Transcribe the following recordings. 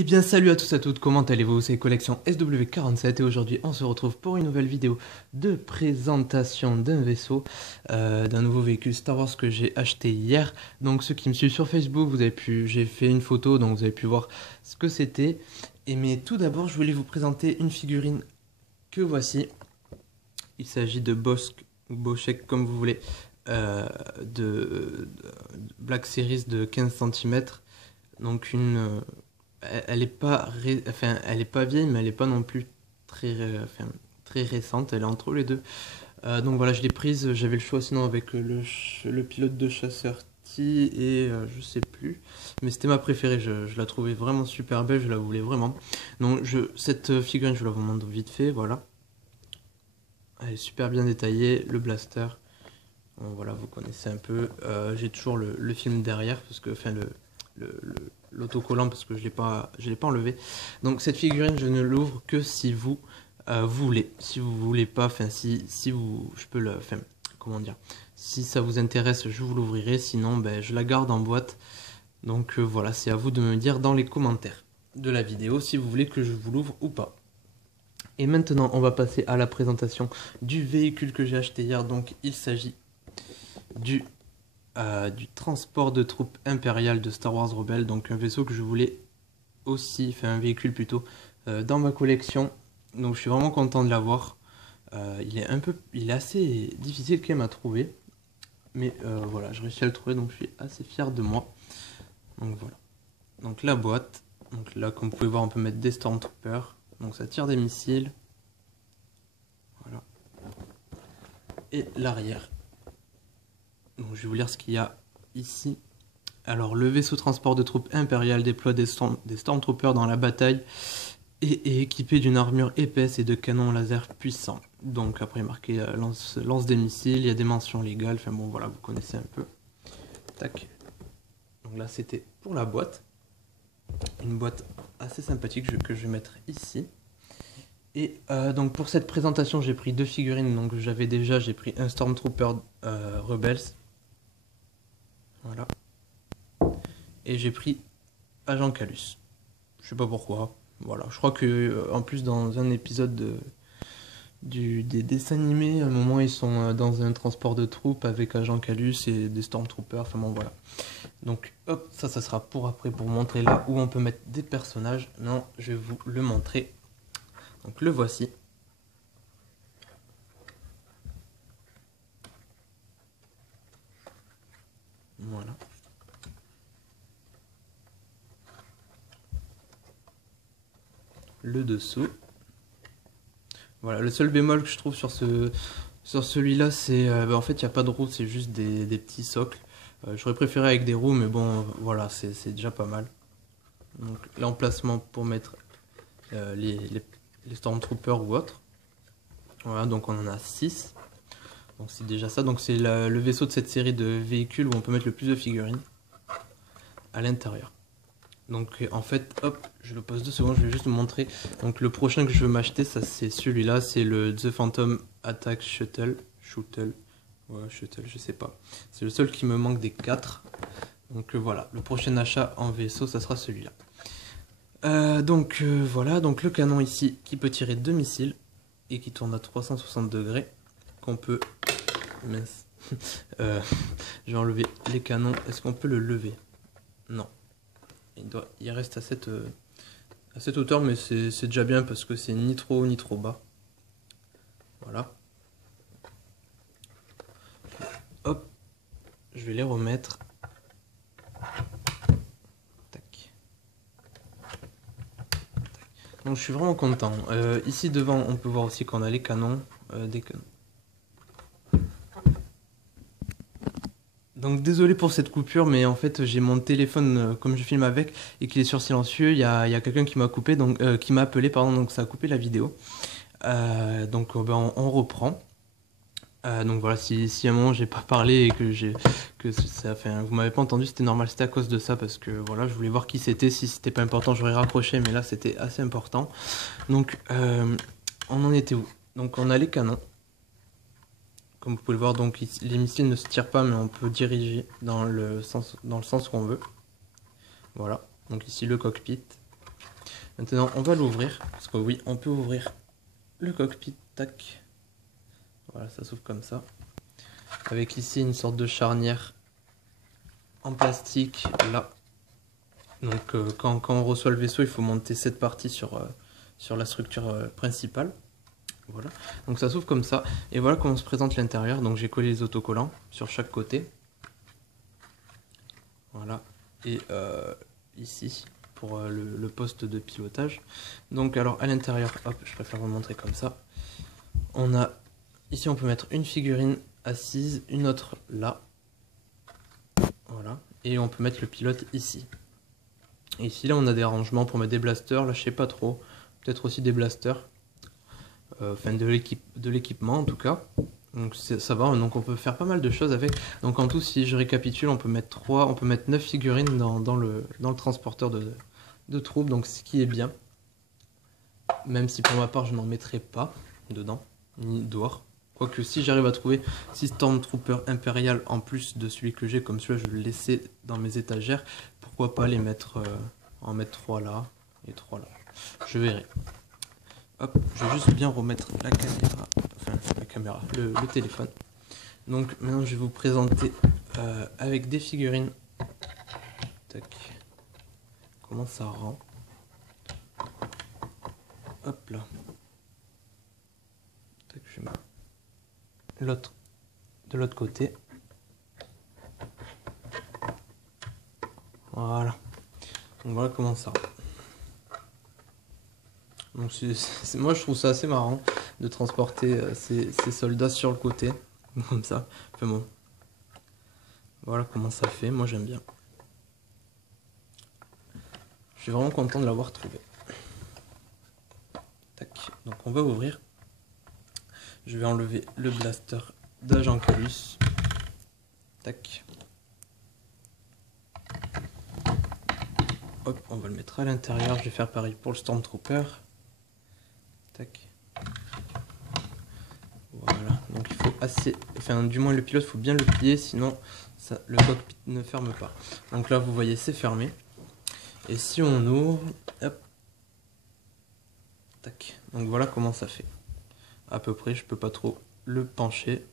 Eh bien salut à tous et à toutes, comment allez-vous? C'est Collection SW47 et aujourd'hui on se retrouve pour une nouvelle vidéo de présentation d'un vaisseau, d'un nouveau véhicule Star Wars que j'ai acheté hier. Donc ceux qui me suivent sur Facebook, j'ai fait une photo donc vous avez pu voir ce que c'était. Mais tout d'abord je voulais vous présenter une figurine que voici. Il s'agit de Bosk ou Boschek comme vous voulez, de Black Series de 15 cm. Donc elle est pas elle est pas vieille mais elle est pas non plus très récente, elle est entre les deux. Donc voilà, je l'ai prise, j'avais le choix sinon avec le pilote de chasseur T et je sais plus, mais c'était ma préférée, je la trouvais vraiment super belle, je la voulais vraiment. Donc cette figurine je la vous montre vite fait, voilà. Elle est super bien détaillée, le blaster. Bon, voilà, vous connaissez un peu. J'ai toujours le film derrière parce que l'autocollant parce que je l'ai pas enlevé. Donc cette figurine, je ne l'ouvre que si vous voulez. Si vous voulez pas, enfin si vous, je peux le, enfin comment dire. Si ça vous intéresse, je vous l'ouvrirai. Sinon, ben je la garde en boîte. Donc voilà, c'est à vous de me dire dans les commentaires de la vidéo si vous voulez que je vous l'ouvre ou pas. Et maintenant, on va passer à la présentation du véhicule que j'ai acheté hier. Donc il s'agit du transport de troupes impériales de Star Wars Rebels, donc un vaisseau que je voulais aussi, enfin un véhicule plutôt, dans ma collection. Donc je suis vraiment content de l'avoir. Il est assez difficile quand même à trouver, mais voilà, je réussis à le trouver, donc je suis assez fier de moi. Donc voilà. Donc la boîte. Donc là, comme vous pouvez voir, on peut mettre des Stormtroopers. Donc ça tire des missiles. Voilà. Et l'arrière. Donc je vais vous lire ce qu'il y a ici. Alors, le vaisseau transport de troupes impériales déploie des Stormtroopers dans la bataille et est équipé d'une armure épaisse et de canons laser puissants. Donc, après, marqué lance des missiles, il y a des mentions légales. Enfin bon, voilà, vous connaissez un peu. Tac. Donc là, c'était pour la boîte. Une boîte assez sympathique que je vais mettre ici. Et donc, pour cette présentation, j'ai pris deux figurines. Donc, j'ai pris un Stormtrooper Rebels. Voilà. Et j'ai pris Agent Kallus. Je sais pas pourquoi. Voilà, je crois que en plus dans un épisode des dessins animés, à un moment ils sont dans un transport de troupes avec Agent Kallus et des Stormtroopers. Enfin bon voilà. Donc hop, ça sera pour après pour montrer là où on peut mettre des personnages. Non, je vais vous le montrer. Donc le voici. Voilà. Le dessous. Voilà, le seul bémol que je trouve sur celui-là, c'est en fait il n'y a pas de roue, c'est juste des petits socles. J'aurais préféré avec des roues, mais bon, voilà, c'est déjà pas mal. Donc l'emplacement pour mettre les Stormtroopers ou autres. Voilà, donc on en a 6. Donc c'est déjà ça. Donc c'est le vaisseau de cette série de véhicules où on peut mettre le plus de figurines à l'intérieur. Donc en fait, hop, je le pose 2 secondes, je vais juste vous montrer. Donc le prochain que je veux m'acheter, ça c'est celui-là, c'est le The Phantom Attack Shuttle. Ouais, Shuttle, je sais pas. C'est le seul qui me manque des 4. Donc voilà, le prochain achat en vaisseau, ça sera celui-là. Voilà, donc le canon ici qui peut tirer 2 missiles et qui tourne à 360 degrés. Qu'on peut... Mince. Je vais enlever les canons. Est-ce qu'on peut le lever? Non. Il reste à cette hauteur, mais c'est déjà bien parce que c'est ni trop haut ni trop bas. Voilà. Hop. Je vais les remettre. Tac. Donc je suis vraiment content. Ici devant, on peut voir aussi qu'on a les canons. Des canons. Donc désolé pour cette coupure, mais en fait j'ai mon téléphone comme je filme avec et qu'il est sur silencieux. Il y a quelqu'un qui m'a coupé, donc qui m'a appelé, pardon, donc ça a coupé la vidéo. On reprend. Donc voilà, si à un moment j'ai pas parlé et que ça, enfin, vous m'avez pas entendu, c'était normal, c'était à cause de ça parce que voilà, je voulais voir qui c'était. Si c'était pas important, j'aurais raccroché, mais là c'était assez important. Donc on en était où? Donc on a les canons. Comme vous pouvez le voir, donc les missiles ne se tirent pas, mais on peut diriger dans le sens qu'on veut. Voilà. Donc ici le cockpit. Maintenant, on va l'ouvrir, parce que oui, on peut ouvrir le cockpit, tac. Voilà, ça s'ouvre comme ça. Avec ici une sorte de charnière en plastique, là. Donc quand on reçoit le vaisseau, il faut monter cette partie sur la structure principale. Voilà, donc ça s'ouvre comme ça. Et voilà comment se présente l'intérieur. Donc j'ai collé les autocollants sur chaque côté. Voilà, et ici pour le poste de pilotage. Donc alors à l'intérieur, hop, je préfère vous montrer comme ça. On a, ici on peut mettre une figurine assise, une autre là. Voilà, et on peut mettre le pilote ici. Et ici là on a des arrangements pour mettre des blasters, là je sais pas trop, peut-être aussi des blasters. Enfin de l'équipement en tout cas. Donc ça va, donc on peut faire pas mal de choses avec. Donc en tout, si je récapitule, on peut mettre 9 figurines dans le transporteur de troupes, donc ce qui est bien. Même si pour ma part je n'en mettrai pas dedans, ni dehors. Quoique si j'arrive à trouver 6 Stormtrooper impérial en plus de celui que j'ai, comme celui-là je le laissais dans mes étagères, pourquoi pas les mettre, en mettre 3 là et 3 là. Je verrai. Hop, je vais juste bien remettre la caméra, enfin la caméra, le téléphone. Donc maintenant je vais vous présenter avec des figurines. Tac. Comment ça rend. Hop là. Tac, je mets l'autre de l'autre côté. Voilà. Donc voilà comment ça rend. Donc moi je trouve ça assez marrant de transporter ces soldats sur le côté, comme ça. Enfin bon, voilà comment ça fait, moi j'aime bien. Je suis vraiment content de l'avoir trouvé. Tac, donc on va ouvrir. Je vais enlever le blaster d'Agent Kallus. Tac. Hop, on va le mettre à l'intérieur, je vais faire pareil pour le Stormtrooper. Tac. Voilà, donc il faut assez, enfin du moins le pilote, il faut bien le plier, sinon ça, le cockpit ne ferme pas. Donc là vous voyez c'est fermé. Et si on ouvre, hop, tac. Donc voilà comment ça fait. À peu près, je peux pas trop le pencher.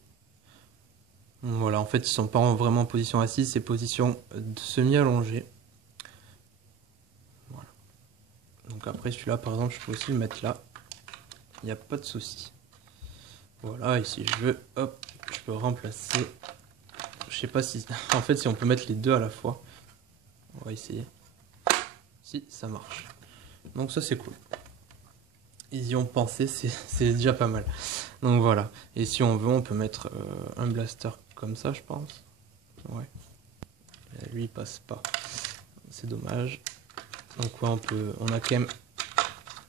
Voilà, en fait ils sont pas vraiment en position assise, c'est position semi-allongée. Voilà. Donc après celui-là par exemple, je peux aussi le mettre là. Il n'y a pas de souci. Voilà, et si je veux, hop, je peux remplacer. Je sais pas si... En fait, si on peut mettre les deux à la fois. On va essayer. Si, ça marche. Donc ça, c'est cool. Ils y ont pensé, c'est déjà pas mal. Donc voilà. Et si on veut, on peut mettre un blaster comme ça, je pense. Ouais. Et lui, il passe pas. C'est dommage. Donc ouais, on a quand même...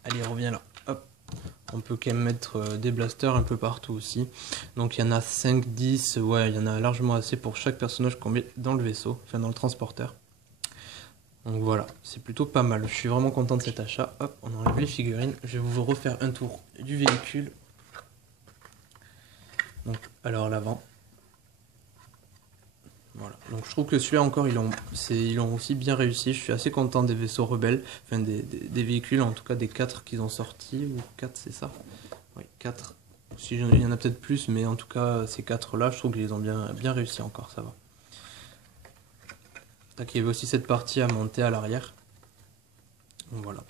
Allez, reviens là. Hop. On peut quand même mettre des blasters un peu partout aussi. Donc il y en a 5, 10, ouais, il y en a largement assez pour chaque personnage qu'on met dans le vaisseau, enfin dans le transporteur. Donc voilà, c'est plutôt pas mal. Je suis vraiment content de cet achat. Hop, on enlève les figurines. Je vais vous refaire un tour du véhicule. Donc, alors l'avant. Voilà, donc je trouve que celui-là encore, ils l'ont aussi bien réussi. Je suis assez content des vaisseaux rebelles, enfin des véhicules, en tout cas des 4 qu'ils ont sortis, ou 4 c'est ça. Oui, 4. Si il y en a peut-être plus, mais en tout cas ces 4 là, je trouve qu'ils ont bien réussi encore, ça va. Donc, il y avait aussi cette partie à monter à l'arrière. Voilà.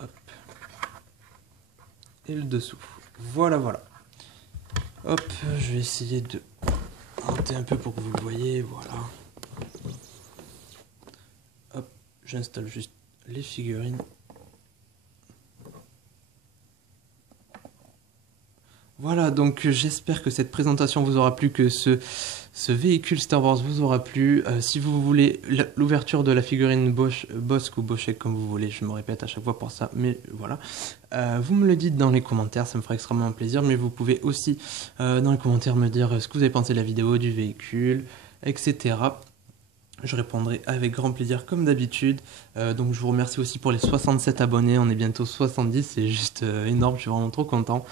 Hop. Et le dessous. Voilà, voilà. Hop, je vais essayer de monter un peu pour que vous le voyez. Voilà. Hop, j'installe juste les figurines. Voilà, donc j'espère que cette présentation vous aura plu, que ce véhicule Star Wars vous aura plu. Si vous voulez l'ouverture de la figurine Bossk ou Boschek, comme vous voulez, je me répète à chaque fois pour ça, mais voilà. Vous me le dites dans les commentaires, ça me fera extrêmement plaisir, mais vous pouvez aussi dans les commentaires me dire ce que vous avez pensé de la vidéo, du véhicule, etc. Je répondrai avec grand plaisir comme d'habitude. Donc je vous remercie aussi pour les 67 abonnés, on est bientôt 70, c'est juste énorme, je suis vraiment trop content.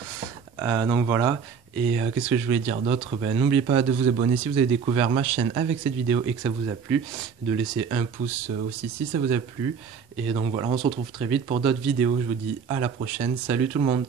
Donc voilà, Et qu'est-ce que je voulais dire d'autre? N'oubliez pas de vous abonner si vous avez découvert ma chaîne avec cette vidéo et que ça vous a plu, de laisser un pouce aussi si ça vous a plu. Et donc voilà, on se retrouve très vite pour d'autres vidéos. Je vous dis à la prochaine. Salut tout le monde!